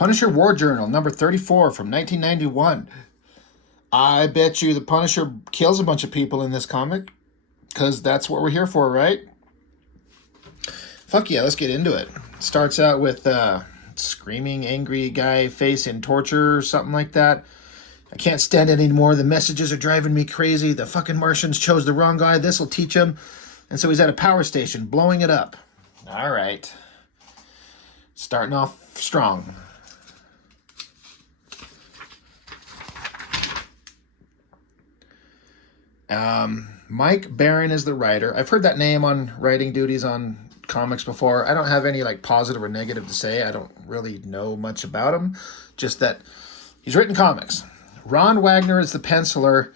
Punisher War Journal, number 34 from 1991. I bet you the Punisher kills a bunch of people in this comic, because that's what we're here for, right? Fuck yeah, let's get into it. Starts out with screaming, angry guy facing torture or something like that. I can't stand it anymore. The messages are driving me crazy. The fucking Martians chose the wrong guy. This'll teach him. And so he's at a power station, blowing it up. All right. Starting off strong. Mike Barron is the writer. I've heard that name on writing duties on comics before. I don't have any like positive or negative to say. I don't really know much about him. Just that he's written comics. Ron Wagner is the penciler.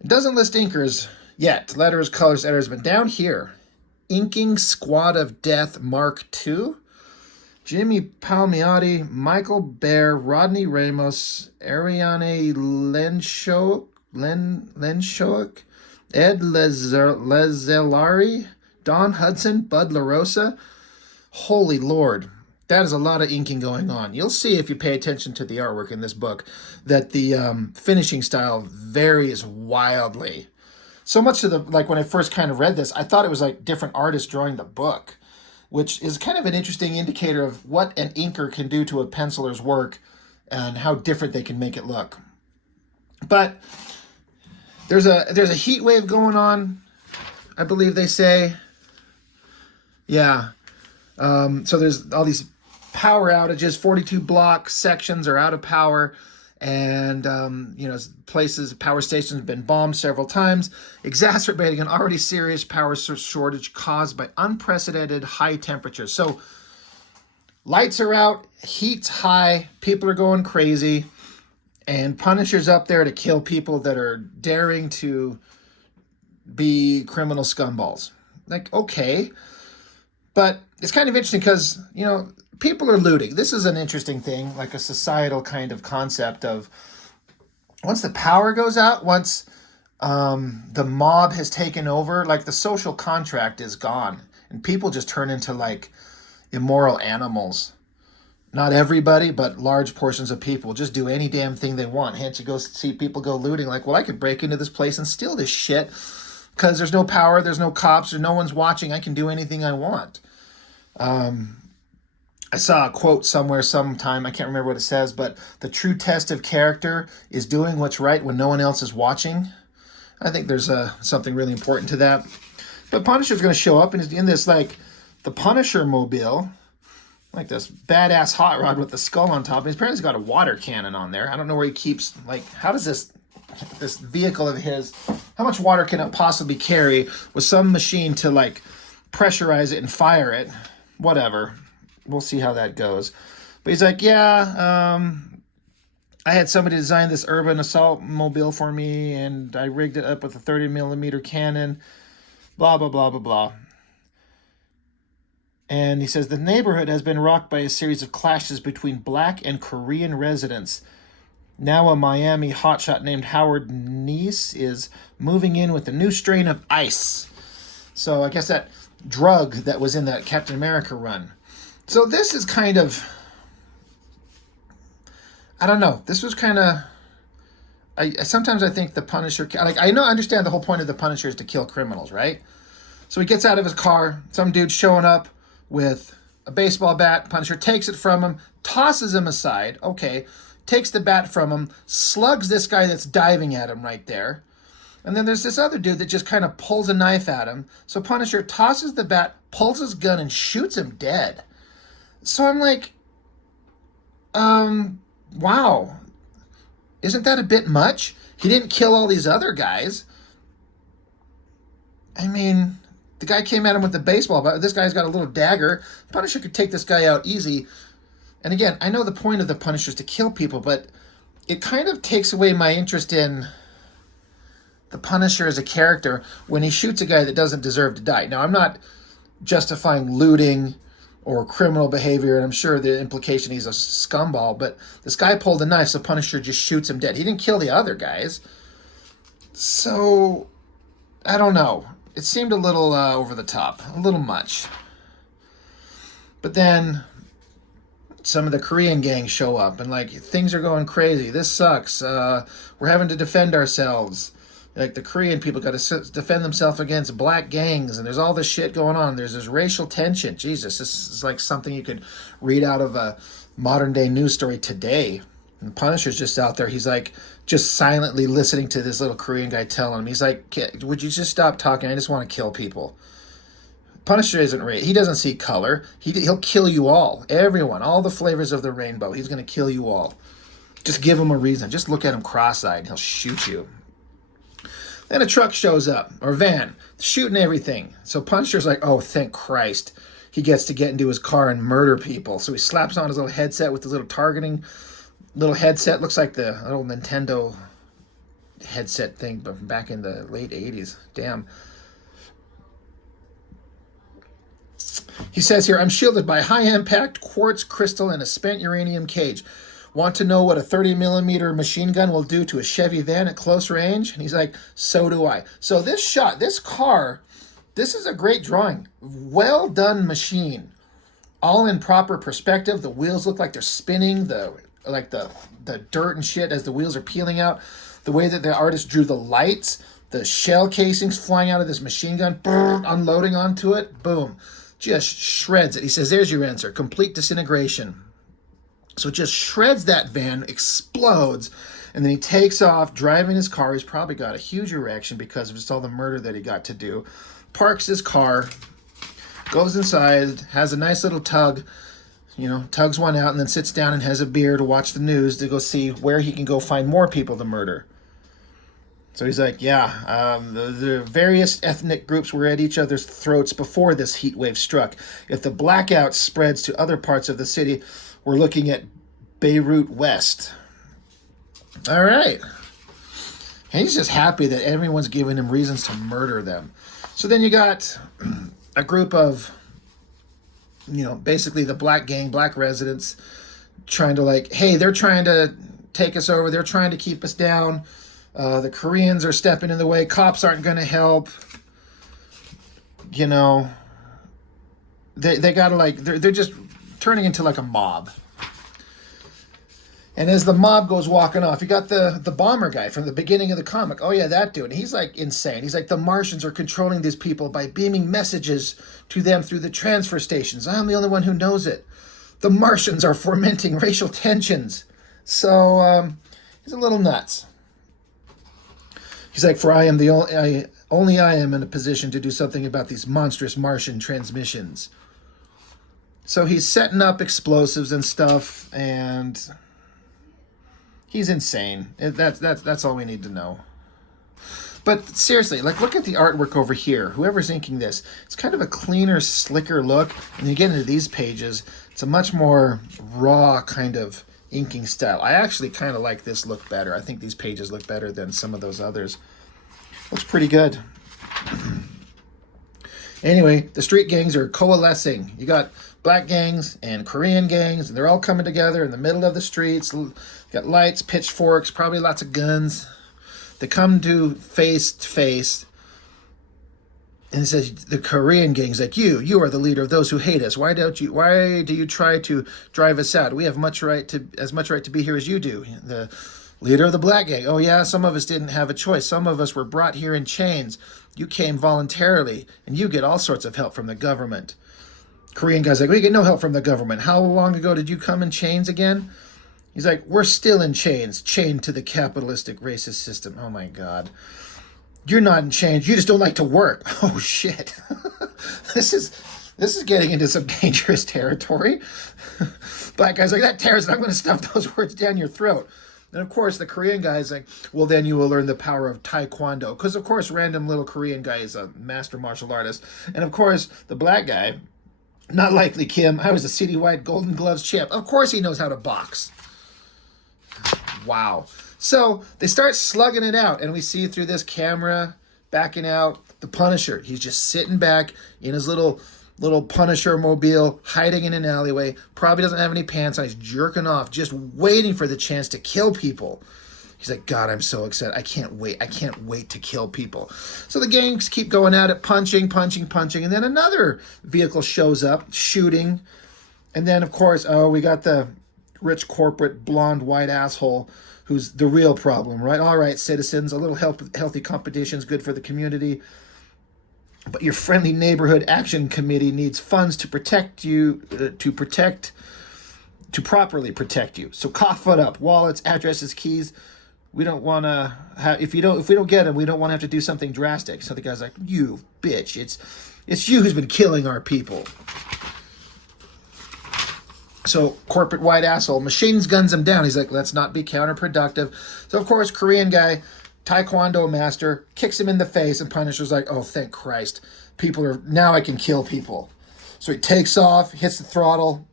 It doesn't list inkers yet. Letters, colors, editors. But down here, Inking Squad of Death Mark II. Jimmy Palmiotti, Michael Baer, Rodney Ramos, Ariane Lenshoek, Ed Lezelari, Don Hudson, Bud LaRosa. Holy Lord, that is a lot of inking going on. You'll see if you pay attention to the artwork in this book that the finishing style varies wildly. So much to the, like when I first kind of read this, I thought it was like different artists drawing the book, which is kind of an interesting indicator of what an inker can do to a penciler's work and how different they can make it look. But there's a heat wave going on, I believe they say. Yeah. So there's all these power outages. 42 block sections are out of power. And, places, power stations have been bombed several times, exacerbating an already serious power shortage caused by unprecedented high temperatures. So lights are out, heat's high, people are going crazy, and Punisher's up there to kill people that are daring to be criminal scumballs. Like, okay. But it's kind of interesting because, people are looting. This is an interesting thing, like a societal kind of concept of once the power goes out, once the mob has taken over, like the social contract is gone and people just turn into like immoral animals. Not everybody, but large portions of people just do any damn thing they want. Hence, you go see people go looting like, well, I could break into this place and steal this shit because there's no power, there's no cops, or no one's watching. I can do anything I want. I saw a quote somewhere sometime, I can't remember what it says, but the true test of character is doing what's right when no one else is watching. I think there's something really important to that. But Punisher's going to show up and is in this, like, the Punisher mobile, like this badass hot rod with the skull on top. And his parents got a water cannon on there. I don't know where he keeps, like, how does this vehicle of his, how much water can it possibly carry with some machine to, like, pressurize it and fire it? Whatever. We'll see how that goes. But he's like, yeah, I had somebody design this urban assault mobile for me, and I rigged it up with a 30mm cannon, blah, blah, blah, blah, blah. And he says, the neighborhood has been rocked by a series of clashes between black and Korean residents. Now a Miami hotshot named Howard Neese is moving in with a new strain of ice. So I guess that drug that was in that Captain America run. So this is kind of, I don't know. This was kind of, sometimes I think the Punisher, like I understand the whole point of the Punisher is to kill criminals, right? So he gets out of his car, some dude showing up with a baseball bat, Punisher takes it from him, tosses him aside, okay, takes the bat from him, slugs this guy that's diving at him right there. And then there's this other dude that just kind of pulls a knife at him. So Punisher tosses the bat, pulls his gun, and shoots him dead. So I'm like, wow, isn't that a bit much? He didn't kill all these other guys. I mean, the guy came at him with the baseball, but this guy's got a little dagger. Punisher could take this guy out easy. And again, I know the point of the Punisher is to kill people, but it kind of takes away my interest in the Punisher as a character when he shoots a guy that doesn't deserve to die. Now, I'm not justifying looting or criminal behavior, and I'm sure the implication he's a scumball, but this guy pulled a knife, so Punisher just shoots him dead. He didn't kill the other guys. So, I don't know. It seemed a little over the top, a little much. But then, some of the Korean gangs show up and like things are going crazy. This sucks. We're having to defend ourselves. Like the Korean people got to defend themselves against black gangs, and there's all this shit going on. There's this racial tension. Jesus, this is like something you could read out of a modern day news story today. And Punisher's just out there. He's like just silently listening to this little Korean guy telling him. He's like, "Would you just stop talking? I just want to kill people." Punisher isn't right. He doesn't see color. He'll kill you all, everyone, all the flavors of the rainbow. He's gonna kill you all. Just give him a reason. Just look at him cross-eyed, and he'll shoot you. Then a truck shows up, or van, shooting everything. So Punisher's like, oh, thank Christ. He gets to get into his car and murder people. So he slaps on his little headset with his little targeting little headset. Looks like the old Nintendo headset thing but back in the late 80s. Damn. He says here, I'm shielded by high-impact quartz crystal and a spent uranium cage. Want to know what a 30-millimeter machine gun will do to a Chevy van at close range? And he's like, so do I. So this shot, this car, this is a great drawing. Well done machine. All in proper perspective. The wheels look like they're spinning, the dirt and shit as the wheels are peeling out. The way that the artist drew the lights, the shell casings flying out of this machine gun, unloading onto it, boom. Just shreds it. He says, there's your answer. Complete disintegration. So it just shreds that van, explodes, and then he takes off, driving his car. He's probably got a huge erection because of just all the murder that he got to do. Parks his car, goes inside, has a nice little tug, tugs one out, and then sits down and has a beer to watch the news to go see where he can go find more people to murder. So he's like, the various ethnic groups were at each other's throats before this heat wave struck. If the blackout spreads to other parts of the city, we're looking at Beirut West. All right. And he's just happy that everyone's giving him reasons to murder them. So then you got a group of, basically the black gang, black residents, trying to hey, they're trying to take us over. They're trying to keep us down. The Koreans are stepping in the way. Cops aren't going to help. They got to they're just turning into like a mob. And as the mob goes walking off, you got the bomber guy from the beginning of the comic. Oh yeah, that dude. He's insane. He's like, the Martians are controlling these people by beaming messages to them through the transfer stations. I'm the only one who knows it. The Martians are fomenting racial tensions. So he's a little nuts. He's like, for I am only I am in a position to do something about these monstrous Martian transmissions. So he's setting up explosives and stuff, and he's insane. That's all we need to know. But seriously, look at the artwork over here. Whoever's inking this, it's kind of a cleaner, slicker look. And you get into these pages, it's a much more raw kind of inking style. I actually kind of like this look better. I think these pages look better than some of those others. Looks pretty good. Anyway, the street gangs are coalescing. You got black gangs and Korean gangs, and they're all coming together in the middle of the streets. Got lights, pitchforks, probably lots of guns. They come to face, and it says the Korean gang's like, you are the leader of those who hate us. Why do you try to drive us out? We have as much right to be here as you do. The leader of the black gang, oh yeah, some of us didn't have a choice. Some of us were brought here in chains. You came voluntarily, and you get all sorts of help from the government. Korean guy's like, we get no help from the government. How long ago did you come in chains again? He's like, we're still in chains, chained to the capitalistic racist system. Oh my God. You're not in chains. You just don't like to work. Oh shit. This is getting into some dangerous territory. Black guy's like, that terrorist, I'm going to stuff those words down your throat. And of course, the Korean guy is like, well, then you will learn the power of Taekwondo. Because, of course, random little Korean guy is a master martial artist. And, of course, the black guy, not likely, Kim. I was a citywide Golden Gloves champ. Of course he knows how to box. Wow. So they start slugging it out. And we see through this camera backing out the Punisher. He's just sitting back in his little Punisher mobile, hiding in an alleyway, probably doesn't have any pants on, he's jerking off, just waiting for the chance to kill people. He's like, God, I'm so excited. I can't wait to kill people. So the gangs keep going at it, punching, and then another vehicle shows up, shooting, And then, of course, oh, we got the rich corporate blonde white asshole who's the real problem, right? All right, citizens, a little healthy competition is good for the community, but your friendly neighborhood action committee needs funds to protect you, to properly protect you. So cough it up: wallets, addresses, keys. We don't want to have, if we don't get them, we don't want to have to do something drastic. So the guy's like, you bitch, it's you who's been killing our people. So corporate white asshole machines guns him down. He's like, let's not be counterproductive. So of course, Korean guy, Taekwondo master, kicks him in the face, and Punisher's like, oh, thank Christ. Now I can kill people. So he takes off, hits the throttle,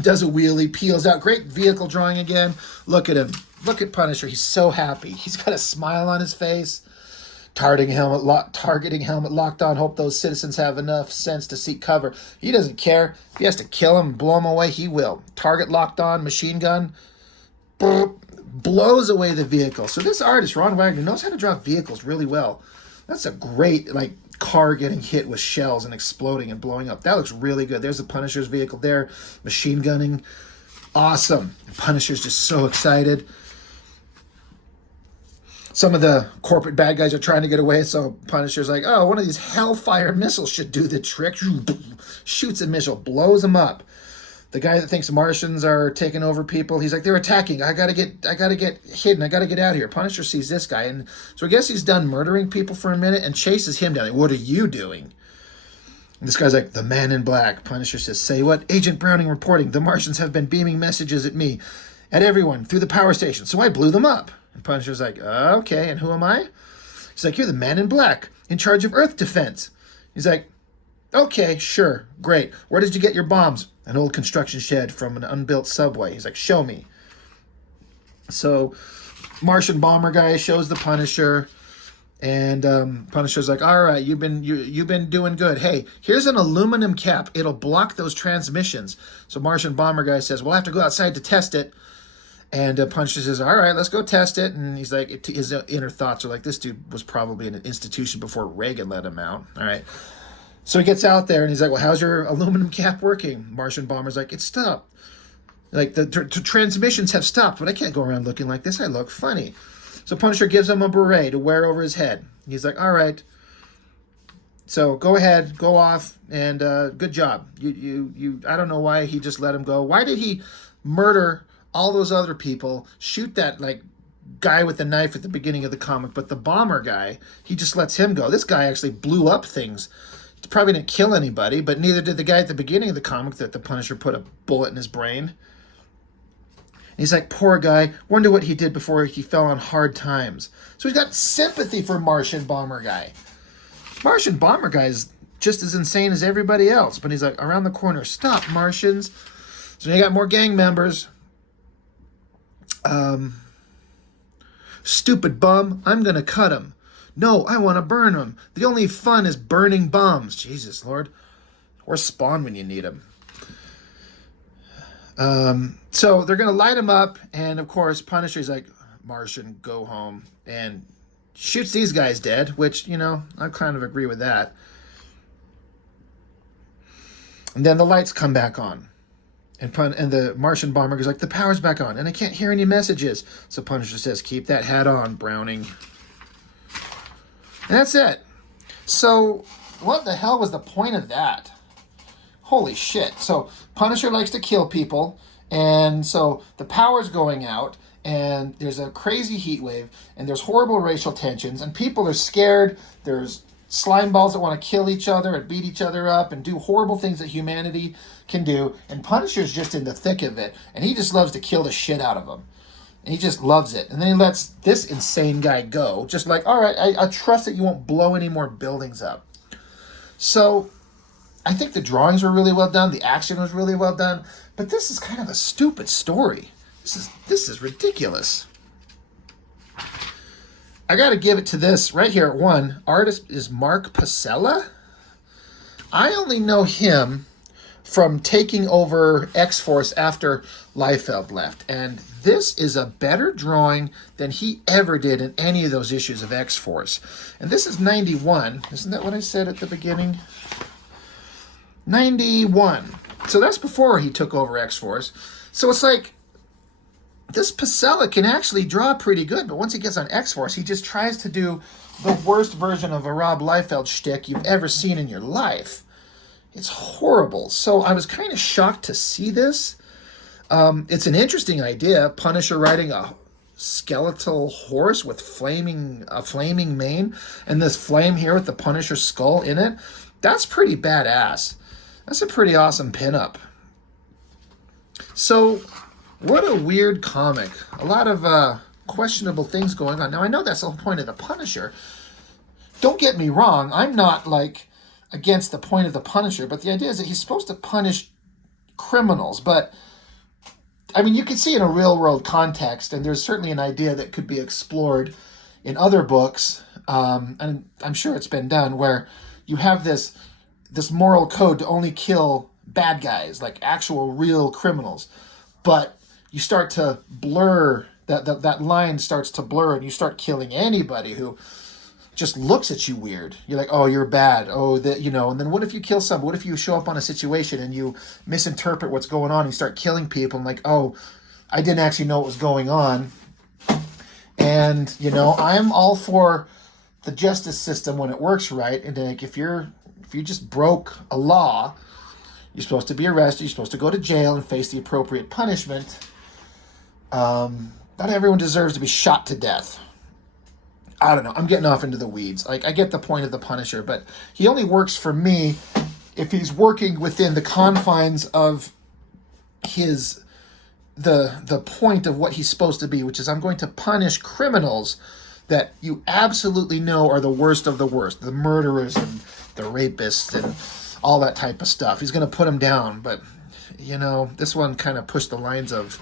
does a wheelie, peels out. Great vehicle drawing again. Look at him. Look at Punisher. He's so happy. He's got a smile on his face. Targeting helmet locked on. Hope those citizens have enough sense to seek cover. He doesn't care. If he has to kill him and blow him away, he will. Target locked on, machine gun. Blows away the vehicle. So this artist, Ron Wagner, knows how to draw vehicles really well. That's a great, car getting hit with shells and exploding and blowing up. That looks really good. There's the Punisher's vehicle there. Machine gunning. Awesome. The Punisher's just so excited. Some of the corporate bad guys are trying to get away, so Punisher's like, oh, one of these Hellfire missiles should do the trick. Shoots a missile, blows them up. The guy that thinks Martians are taking over people, he's like, they're attacking. I gotta get hidden. I gotta get out of here. Punisher sees this guy, and so I guess he's done murdering people for a minute and chases him down. Like, what are you doing? And this guy's like, the man in black. Punisher says, say what? Agent Browning reporting. The Martians have been beaming messages at me, at everyone, through the power station, so I blew them up. And Punisher's like, okay, and who am I? He's like, you're the man in black, in charge of Earth defense. He's like, okay, sure, great. Where did you get your bombs? An old construction shed from an unbuilt subway. He's like, show me. So Martian bomber guy shows the Punisher, and Punisher's like, all right, you've been doing good. Hey, here's an aluminum cap. It'll block those transmissions. So Martian bomber guy says, we'll have to go outside to test it. And Punisher says, all right, let's go test it. And he's like, his inner thoughts are like, this dude was probably in an institution before Reagan let him out. All right. So he gets out there and he's like, well, how's your aluminum cap working? Martian bomber's like, it stopped. Like the transmissions have stopped, but I can't go around looking like this. I look funny. So Punisher gives him a beret to wear over his head. He's like, all right. So go ahead, go off, and good job. You. I don't know why he just let him go. Why did he murder all those other people, shoot that guy with the knife at the beginning of the comic, but the bomber guy, he just lets him go? This guy actually blew up things. He probably didn't kill anybody, but neither did the guy at the beginning of the comic that the Punisher put a bullet in his brain. And he's like, poor guy, wonder what he did before he fell on hard times. So he's got sympathy for Martian bomber guy. Martian bomber guy is just as insane as everybody else, but he's like, around the corner, stop, Martians. So you got more gang members. Stupid bum, I'm gonna cut him. No, I want to burn him. The only fun is burning bombs. Jesus, Lord. Where's Spawn when you need him? So they're gonna light him up, and of course Punisher's like, Martian, go home, and shoots these guys dead, which, I kind of agree with that. And then the lights come back on. And the Martian bomber goes like, the power's back on, and I can't hear any messages. So Punisher says, keep that hat on, Browning. And that's it. So what the hell was the point of that? Holy shit. So Punisher likes to kill people, and so the power's going out, and there's a crazy heat wave, and there's horrible racial tensions, and people are scared. There's slime balls that want to kill each other and beat each other up and do horrible things that humanity can do. And Punisher's just in the thick of it, and he just loves to kill the shit out of them. And he just loves it. And then he lets this insane guy go, just like, all right, I trust that you won't blow any more buildings up. So I think the drawings were really well done. The action was really well done. But this is kind of a stupid story. This is ridiculous. I got to give it to this right here. One, artist is Mark Pacella. I only know him from taking over X-Force after Liefeld left. And this is a better drawing than he ever did in any of those issues of X-Force. And this is 91. Isn't that what I said at the beginning? 91. So that's before he took over X-Force. So it's like, this Pasella can actually draw pretty good, but once he gets on X-Force, he just tries to do the worst version of a Rob Liefeld shtick you've ever seen in your life. It's horrible. So I was kind of shocked to see this. It's an interesting idea. Punisher riding a skeletal horse with a flaming mane, and this flame here with the Punisher skull in it. That's pretty badass. That's a pretty awesome pinup. So, what a weird comic. A lot of questionable things going on. Now, I know that's the whole point of the Punisher. Don't get me wrong. I'm not, like, against the point of the Punisher, but the idea is that he's supposed to punish criminals. But, I mean, you can see in a real-world context, and there's certainly an idea that could be explored in other books, and I'm sure it's been done, where you have this moral code to only kill bad guys, like actual real criminals. But you start to blur, that line starts to blur, and you start killing anybody who just looks at you weird. You're like, oh, you're bad. Oh, and then what if you kill someone? What if you show up on a situation and you misinterpret what's going on and you start killing people and like, oh, I didn't actually know what was going on. And, I'm all for the justice system when it works right. And like, if you just broke a law, you're supposed to be arrested, you're supposed to go to jail and face the appropriate punishment. Not everyone deserves to be shot to death. I don't know. I'm getting off into the weeds. Like, I get the point of the Punisher, but he only works for me if he's working within the confines of the point of what he's supposed to be, which is I'm going to punish criminals that you absolutely know are the worst of the worst, the murderers and the rapists and all that type of stuff. He's going to put them down, but this one kind of pushed the lines of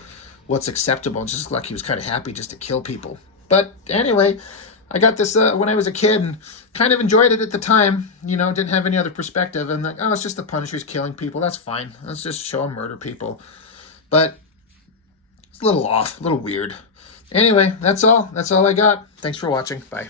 what's acceptable. It's just like he was kind of happy just to kill people. But anyway, I got this when I was a kid and kind of enjoyed it at the time. Didn't have any other perspective. And like, oh, it's just the Punisher's killing people. That's fine. Let's just show him murder people. But it's a little off, a little weird. Anyway, that's all. That's all I got. Thanks for watching. Bye.